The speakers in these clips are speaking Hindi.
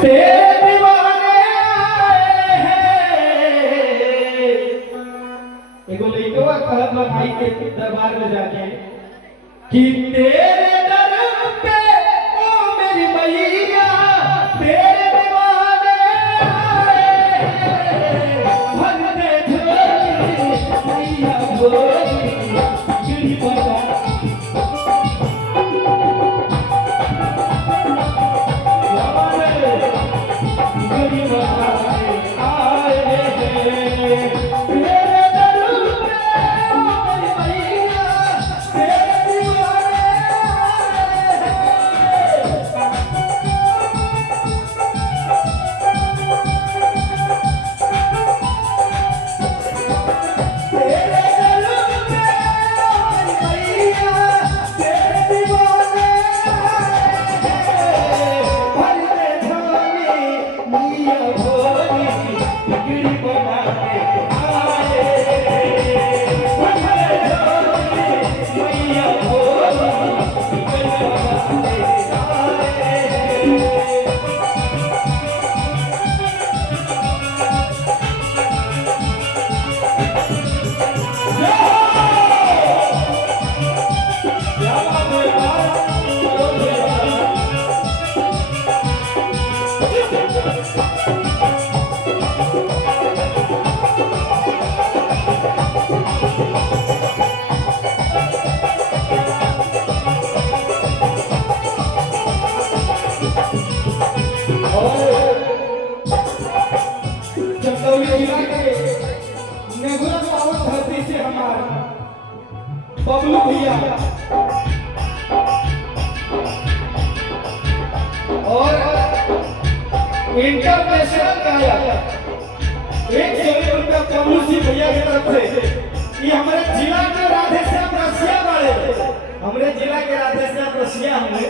तेरे दीवाने आए हैं। एगो लइकवा कहत बा भाई के दरबार में जाके कि तेरे दर पे ओ मेरी मैया तेरे दीवाने आए हैं। भगते झोली मैया भोली गिरी बता बबलू भैया और इंटरनेशनल गायक 1 रुपया बबलू सिंह भैया की तरफ से ये हमारे जिला के राधेश्याम रसिया वाले हमारे जिला के राधेश्याम रसिया हमने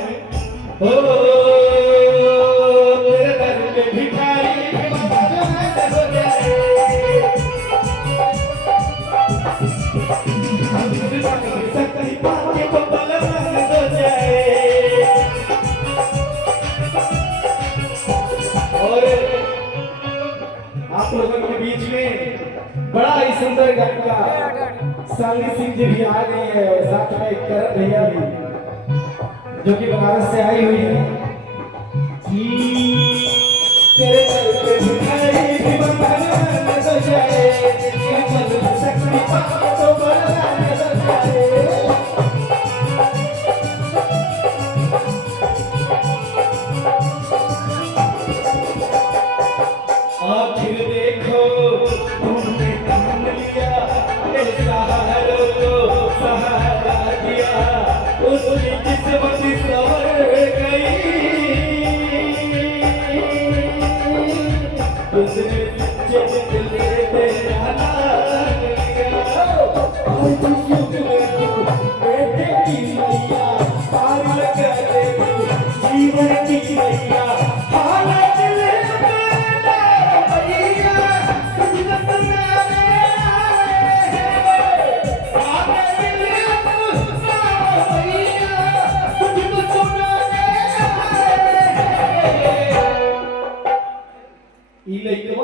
तेरे दर पे भिखारी आप लोगों के बीच में बड़ा ही सुंदर गायिका साली सिंह जी भी आ गई है और साथ में करण भैया भी जो कि बनारस से आई हुई है। तेरे दर पे भिखारी भी बंधन तो जाए शक्ति पाओ तो बरदान तो जाए। आखिर देखो तुमने मान लिया सहारा को सहारा दिया उसकी किस्मत संवर गई उसने सच्चे दिल से तेरा नाम लिया और तुझे बेटे की मैया पार लगा दे जीवन की मैया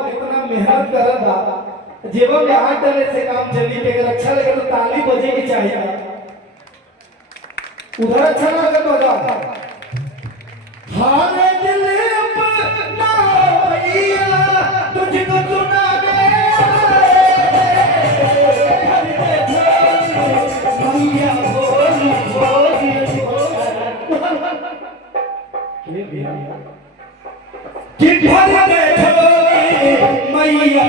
इतना मेहनत करता जेबा में हाथ डाले से काम जल्दी पे अगर अच्छा लगे तो ताली बजेगी चाहिए उधर अच्छा ना लगे तो बजा हारे दिल अपना भैया तुझको सुना दे भैया बोली बोली कि भर दे मैया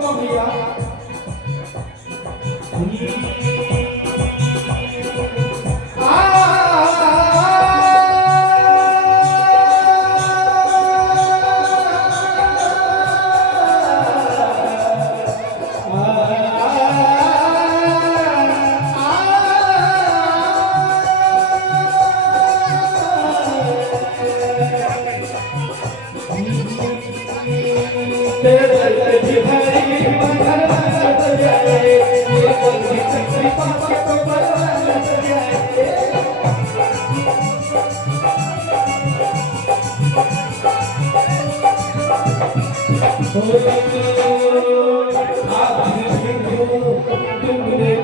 पापा भैया तुमने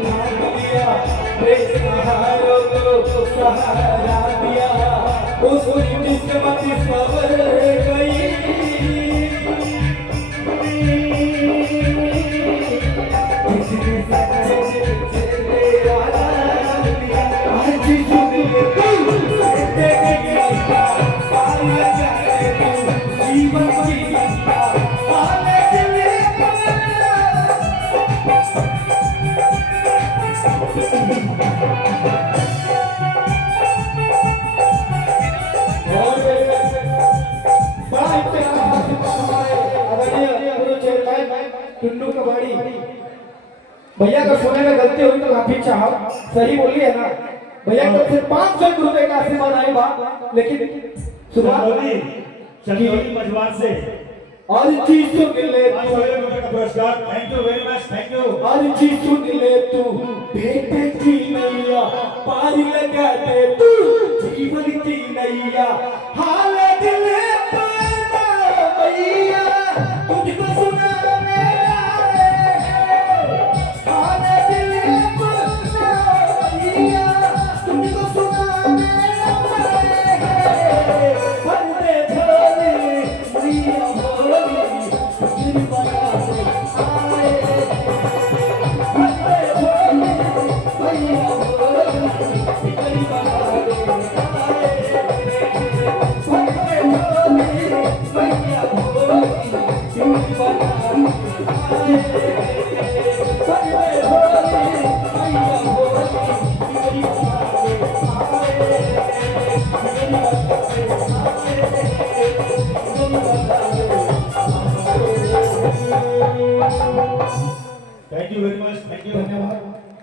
सहारा दिया उस किस्मत सवर गई किसने सच्चे तेरा नाम लिया आज जीवन की टुन्नू कबाड़ी भैया का सोने में गलती हुई तो माफी चाहो सही बोली है ना भैया को सिर्फ 500 रुपए का आशीर्वाद आए बा लेकिन सुबह चंदौली मझवार से और चीज सुन ले 500 रुपए का पुरस्कार thank you very much thank you और चीज सुन ले तू बेटे की नैया पार लगा दे तू जीवन की नैया हाल दिल पर भैया तुझको सुना मेरा हाल दिल पर भैया तुझको सुना मेरा बंदे भोले मैया भोली दिल बना आए बंदे भोले मैया भोली दिल बना आए बंदे भोले मैया भोली दिल बना आए बंदे भोले मैया भोली दिल thank you very much thank you धन्यवाद।